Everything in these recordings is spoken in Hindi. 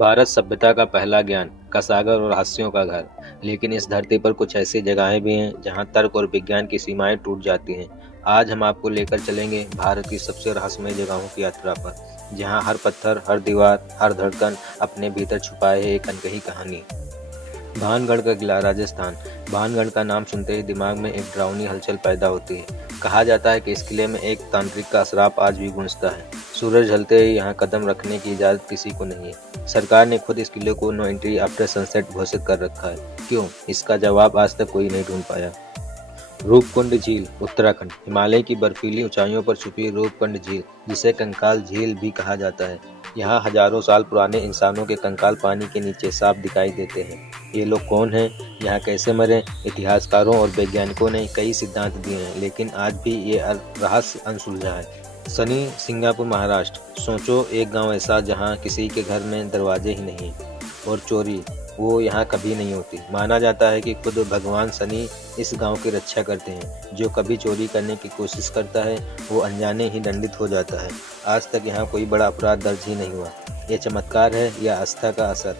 भारत सभ्यता का पहला ज्ञान का सागर और रहस्यों का घर। लेकिन इस धरती पर कुछ ऐसी जगहें भी हैं जहां तर्क और विज्ञान की सीमाएं टूट जाती हैं। आज हम आपको लेकर चलेंगे भारत की सबसे रहस्यमय जगहों की यात्रा पर, जहां हर पत्थर, हर दीवार, हर धड़कन अपने भीतर छुपाए है एक अनकही कहानी। भानगढ़ का किला, राजस्थान। भानगढ़ का नाम सुनते ही दिमाग में एक डरावनी हलचल पैदा होती है। कहा जाता है कि इस किले में एक तांत्रिक का श्राप आज भी गूंजता है। सूरज ढलते ही यहाँ कदम रखने की इजाज़त किसी को नहीं है। सरकार ने खुद इस किले को नो एंट्री आफ्टर सनसेट घोषित कर रखा है। क्यों? इसका जवाब आज तक कोई नहीं ढूंढ पाया। रूपकुंड झील, उत्तराखंड। हिमालय की बर्फीली ऊंचाइयों पर छुपी रूपकुंड झील, जिसे कंकाल झील भी कहा जाता है। यहाँ हजारों साल पुराने इंसानों के कंकाल पानी के नीचे साफ दिखाई देते हैं। ये लोग कौन हैं? यहाँ कैसे मरे? इतिहासकारों और वैज्ञानिकों ने कई सिद्धांत दिए हैं, लेकिन आज भी ये रहस्य अनसुलझा है। सनी, सिंगापुर, महाराष्ट्र। सोचो, एक गांव ऐसा जहां किसी के घर में दरवाजे ही नहीं, और चोरी वो यहाँ कभी नहीं होती। माना जाता है कि खुद भगवान शनि इस गांव की रक्षा करते हैं। जो कभी चोरी करने की कोशिश करता है वो अनजाने ही दंडित हो जाता है। आज तक यहाँ कोई बड़ा अपराध दर्ज ही नहीं हुआ। ये चमत्कार है या आस्था का असर?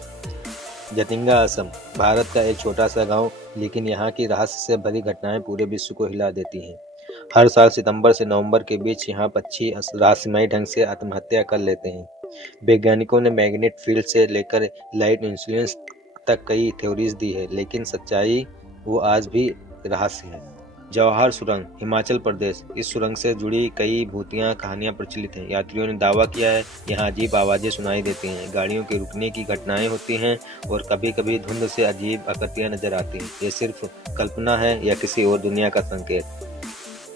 जतिंगा, असम। भारत का एक छोटा सा गांव, लेकिन यहाँ की रहस्य से भरी घटनाएं पूरे विश्व को हिला देती हैं। हर साल सितंबर से नवंबर के बीच यहाँ पक्षी रहस्यमय ढंग से आत्महत्या कर लेते हैं। वैज्ञानिकों ने मैग्नेट फील्ड से लेकर लाइट इन्फ्लुएंस तक कई थ्योरीज दी है, लेकिन सच्चाई वो आज भी रहस्य है। जवाहर सुरंग, हिमाचल प्रदेश। इस सुरंग से जुड़ी कई भूतिया कहानियां प्रचलित हैं। यात्रियों ने दावा किया है यहाँ अजीब आवाजें सुनाई देती हैं, गाड़ियों के रुकने की घटनाएं होती हैं, और कभी कभी धुंध से अजीब आकृतियां नजर आती हैं। ये सिर्फ कल्पना है या किसी और दुनिया का संकेत?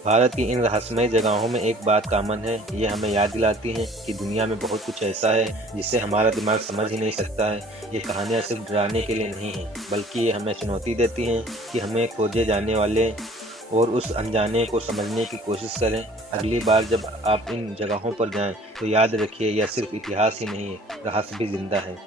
भारत की इन रहस्यमय जगहों में एक बात कॉमन है, ये हमें याद दिलाती है कि दुनिया में बहुत कुछ ऐसा है जिसे हमारा दिमाग समझ ही नहीं सकता है। ये कहानियाँ सिर्फ डराने के लिए नहीं हैं, बल्कि ये हमें चुनौती देती हैं कि हमें खोजे जाने वाले और उस अनजाने को समझने की कोशिश करें। अगली बार जब आप इन जगहों पर जाएं तो याद रखिए, यह सिर्फ इतिहास ही नहीं है, रहस्य भी जिंदा है।